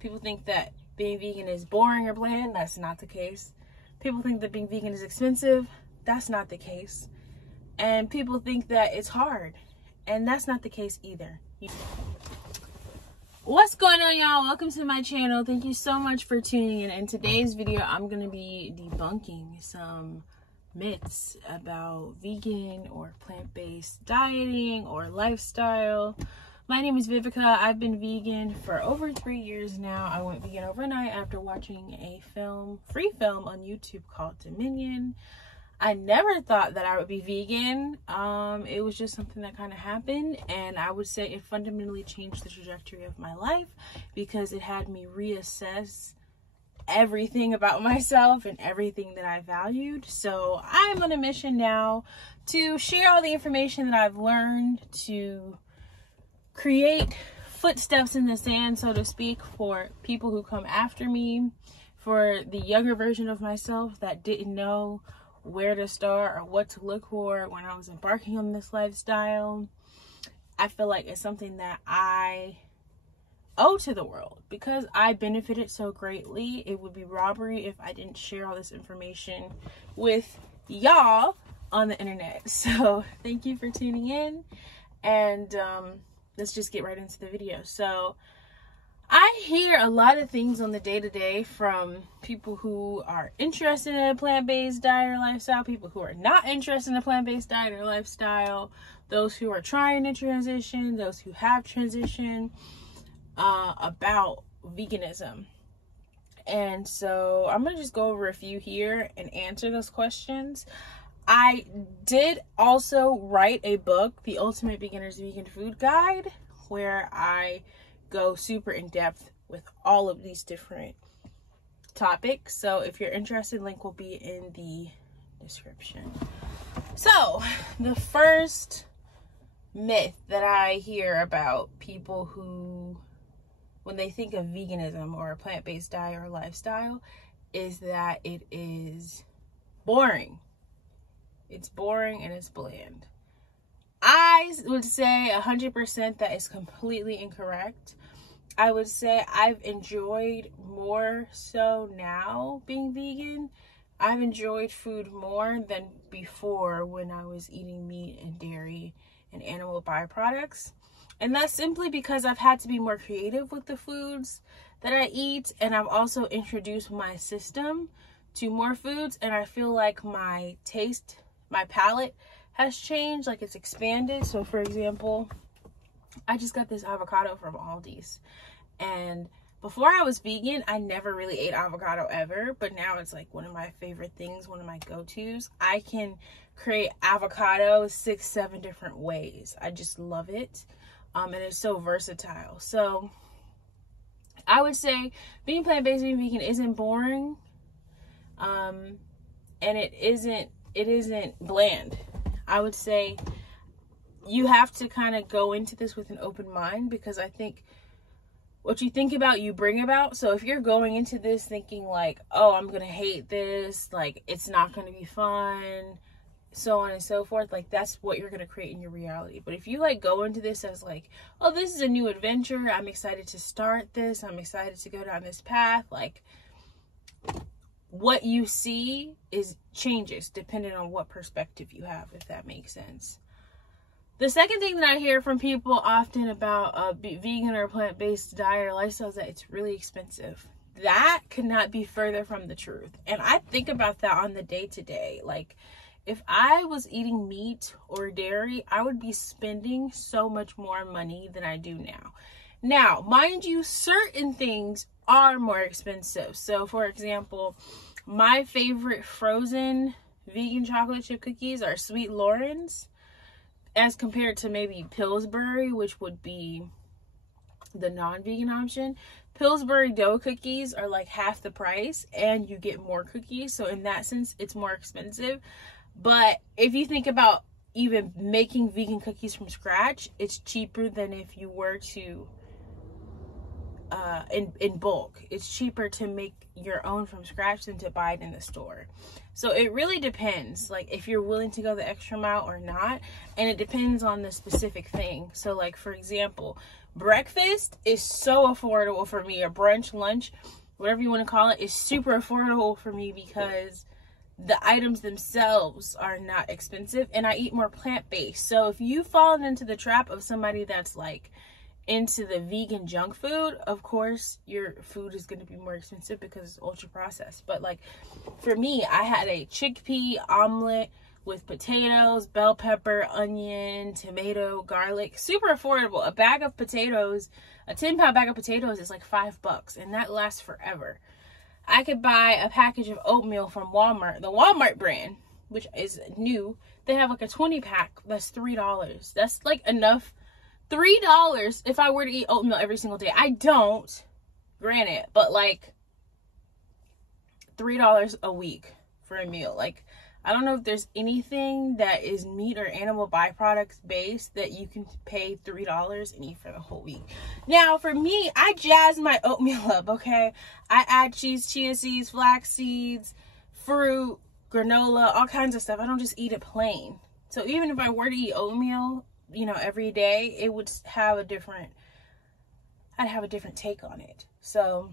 People think that being vegan is boring or bland. That's not the case. People think that being vegan is expensive. That's not the case. And people think that it's hard. And that's not the case either. What's going on, y'all? Welcome to my channel. Thank you so much for tuning in. In today's video, I'm going to be debunking some myths about vegan or plant-based dieting or lifestyle. My name is Vivica. I've been vegan for over 3 years now. I went vegan overnight after watching a free film on YouTube called Debunking. I never thought that I would be vegan. It was just something that kind of happened, and I would say it fundamentally changed the trajectory of my life because it had me reassess everything about myself and everything that I valued. So I'm on a mission now to share all the information that I've learned, to create footsteps in the sand, so to speak, for people who come after me, for the younger version of myself that didn't know where to start or what to look for when I was embarking on this lifestyle. I feel like it's something that I owe to the world because I benefited so greatly. It would be robbery if I didn't share all this information with y'all on the internet. So thank you for tuning in, and let's just get right into the video. So I hear a lot of things on the day-to-day from people who are interested in a plant-based diet or lifestyle, people who are not interested in a plant-based diet or lifestyle, those who are trying to transition, those who have transitioned, about veganism. And so I'm going to just go over a few here and answer those questions. I did also write a book, The Ultimate Beginner's Vegan Food Guide, where I go super in depth with all of these different topics. So if you're interested, link will be in the description. So the first myth that I hear about people who, when they think of veganism or a plant-based diet or lifestyle, is that it is boring. It's boring and it's bland. I would say 100% that is completely incorrect. I would say I've enjoyed more so now being vegan. I've enjoyed food more than before when I was eating meat and dairy and animal byproducts. And that's simply because I've had to be more creative with the foods that I eat. And I've also introduced my system to more foods. And I feel like my taste, my palate has changed, like it's expanded. So for example, I just got this avocado from Aldi's, and before I was vegan, I never really ate avocado ever, but now it's like one of my favorite things, one of my go-tos. I can create avocado 6-7 different ways. I just love it, and it's so versatile. So I would say being plant-based and vegan isn't boring, and it isn't bland. I would say you have to kind of go into this with an open mind, because I think what you think about, you bring about. So if you're going into this thinking like, oh, I'm going to hate this, like it's not going to be fun, so on and so forth, like that's what you're going to create in your reality. But if you like go into this as like, oh, this is a new adventure, I'm excited to start this, I'm excited to go down this path, like what you see changes depending on what perspective you have, if that makes sense. The second thing that I hear from people often about a vegan or plant-based diet or lifestyle is that it's really expensive. That could not be further from the truth. And I think about that on the day-to-day. Like, if I was eating meat or dairy, I would be spending so much more money than I do now. Now, mind you, certain things are more expensive. So, for example, my favorite frozen vegan chocolate chip cookies are Sweet Loren's, as compared to maybe Pillsbury, which would be the non-vegan option. Pillsbury dough cookies are like half the price and you get more cookies. So in that sense, it's more expensive. But if you think about even making vegan cookies from scratch, it's cheaper than if you were to in bulk. It's cheaper to make your own from scratch than to buy it in the store. So it really depends, like, if you're willing to go the extra mile or not, and it depends on the specific thing. So, like, for example, breakfast is so affordable for me, or brunch, lunch, whatever you want to call it, is super affordable for me because the items themselves are not expensive, and I eat more plant-based. So if you've fallen into the trap of somebody that's like into the vegan junk food, of course your food is going to be more expensive because it's ultra processed. But like for me, I had a chickpea omelet with potatoes, bell pepper, onion, tomato, garlic. Super affordable. A bag of potatoes, a 10-pound bag of potatoes is like $5, and that lasts forever. I could buy a package of oatmeal from Walmart, the Walmart brand, which is new. They have like a 20-pack that's $3. That's like enough. $3 if I were to eat oatmeal every single day. I don't, granted, but like $3 a week for a meal. Like, I don't know if there's anything that is meat or animal byproducts based that you can pay $3 and eat for the whole week. Now, for me, I jazz my oatmeal up, okay? I add cheese, chia seeds, flax seeds, fruit, granola, all kinds of stuff. I don't just eat it plain. So even if I were to eat oatmeal, you know, every day, it would have a different, I'd have a different take on it. So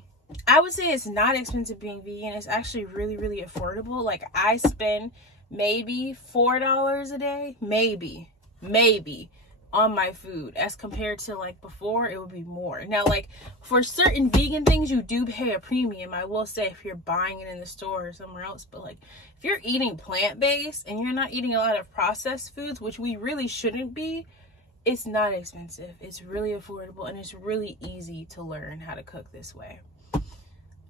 I would say it's not expensive being vegan. It's actually really, really affordable. Like, I spend maybe $4 a day, maybe on my food, as compared to like before, it would be more. Now, like for certain vegan things, you do pay a premium. I will say, if you're buying it in the store or somewhere else, but like if you're eating plant-based and you're not eating a lot of processed foods, which we really shouldn't be, it's not expensive. It's really affordable, and it's really easy to learn how to cook this way.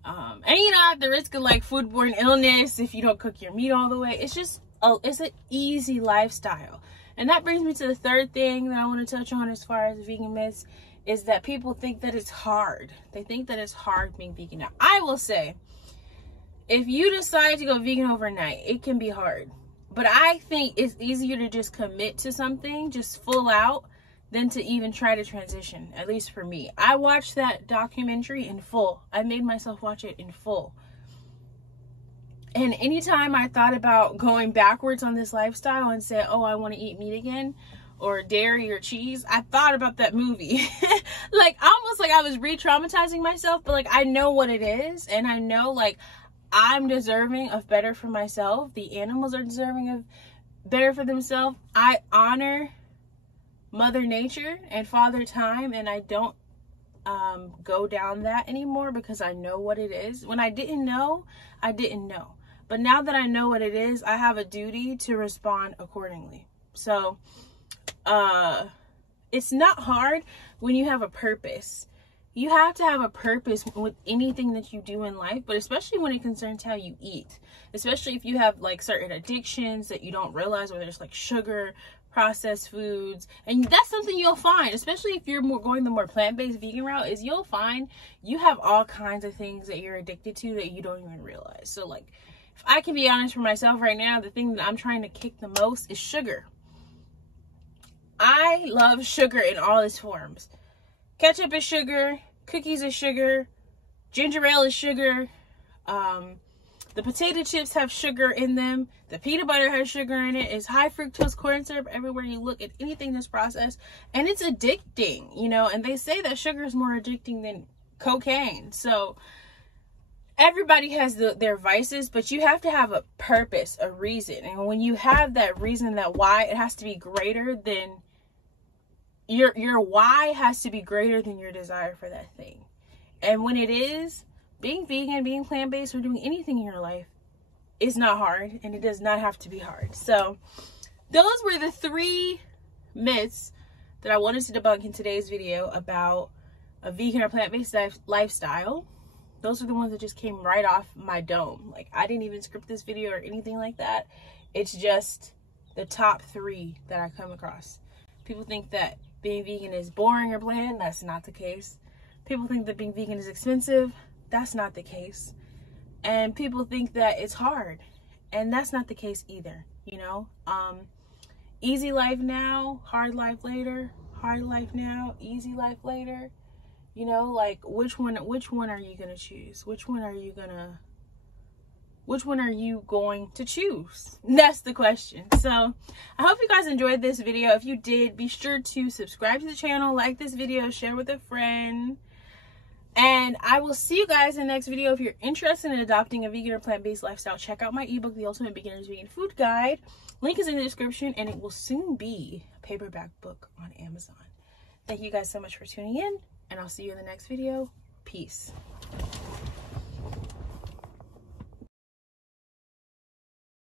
And you know, at the risk of like foodborne illness if you don't cook your meat all the way, it's just it's an easy lifestyle. And that brings me to the third thing that I want to touch on as far as vegan myths, is that people think that it's hard. They think that it's hard being vegan. Now, I will say, if you decide to go vegan overnight, it can be hard. But I think it's easier to just commit to something, just full out, than to even try to transition, at least for me. I watched that documentary in full. I made myself watch it in full. And anytime I thought about going backwards on this lifestyle and said, oh, I want to eat meat again, or dairy or cheese, I thought about that movie. Like, almost like I was re-traumatizing myself, but like I know what it is, and I know like I'm deserving of better for myself. The animals are deserving of better for themselves. I honor Mother Nature and Father Time, and I don't go down that anymore because I know what it is. When I didn't know, I didn't know. But now that I know what it is, I have a duty to respond accordingly. So, it's not hard when you have a purpose. You have to have a purpose with anything that you do in life, but especially when it concerns how you eat. Especially if you have like certain addictions that you don't realize, whether it's like sugar, processed foods. And that's something you'll find, especially if you're going the more plant-based vegan route, is you'll find you have all kinds of things that you're addicted to that you don't even realize. So like, if I can be honest for myself right now, the thing that I'm trying to kick the most is sugar. I love sugar in all its forms. Ketchup is sugar, cookies is sugar, ginger ale is sugar, the potato chips have sugar in them, the peanut butter has sugar in it, it's high fructose corn syrup everywhere you look at anything that's processed, and it's addicting, you know, and they say that sugar is more addicting than cocaine. So everybody has their vices, but you have to have a purpose, a reason. And when you have that reason, that why, it has to be greater than your why has to be greater than your desire for that thing. And when it is, being vegan, being plant-based, or doing anything in your life is not hard, and it does not have to be hard. So those were the 3 myths that I wanted to debunk in today's video about a vegan or plant-based lifestyle. Those are the ones that just came right off my dome. Like, I didn't even script this video or anything like that. It's just the top 3 that I come across. People think that being vegan is boring or bland. That's not the case. People think that being vegan is expensive. That's not the case. And people think that it's hard. And that's not the case either, you know? Easy life now, hard life later. Hard life now, easy life later. You know, like which one are you gonna choose? Which one are you going to choose? That's the question. So I hope you guys enjoyed this video. If you did, be sure to subscribe to the channel, like this video, share with a friend. And I will see you guys in the next video. If you're interested in adopting a vegan or plant-based lifestyle, check out my ebook, The Ultimate Beginner's Vegan Food Guide. Link is in the description, and it will soon be a paperback book on Amazon. Thank you guys so much for tuning in, and I'll see you in the next video. Peace.